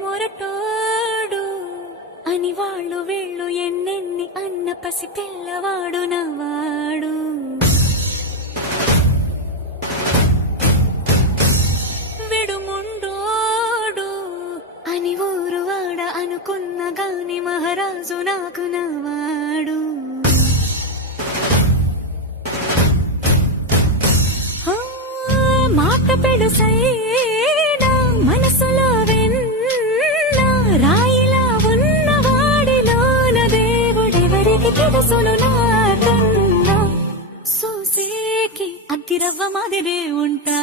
మొరటోడు అని వాళ్ళు వీళ్ళు ఎన్నెన్ని అన్న పసి పిల్లవాడు నవ్వాడు. విడుముండోడు అని ఊరు వాడ అనుకున్న గాని మహారాజు నాకు నవ్వాడు. మాట పెడుసైనా మనసులో వెన్న రాయిలా ఉన్నవాడిలోన దేవుడెవరికి తెలుసును నాకన్నా. సూసేకి అగ్గిరవ్వ మాదిరే ఉంటా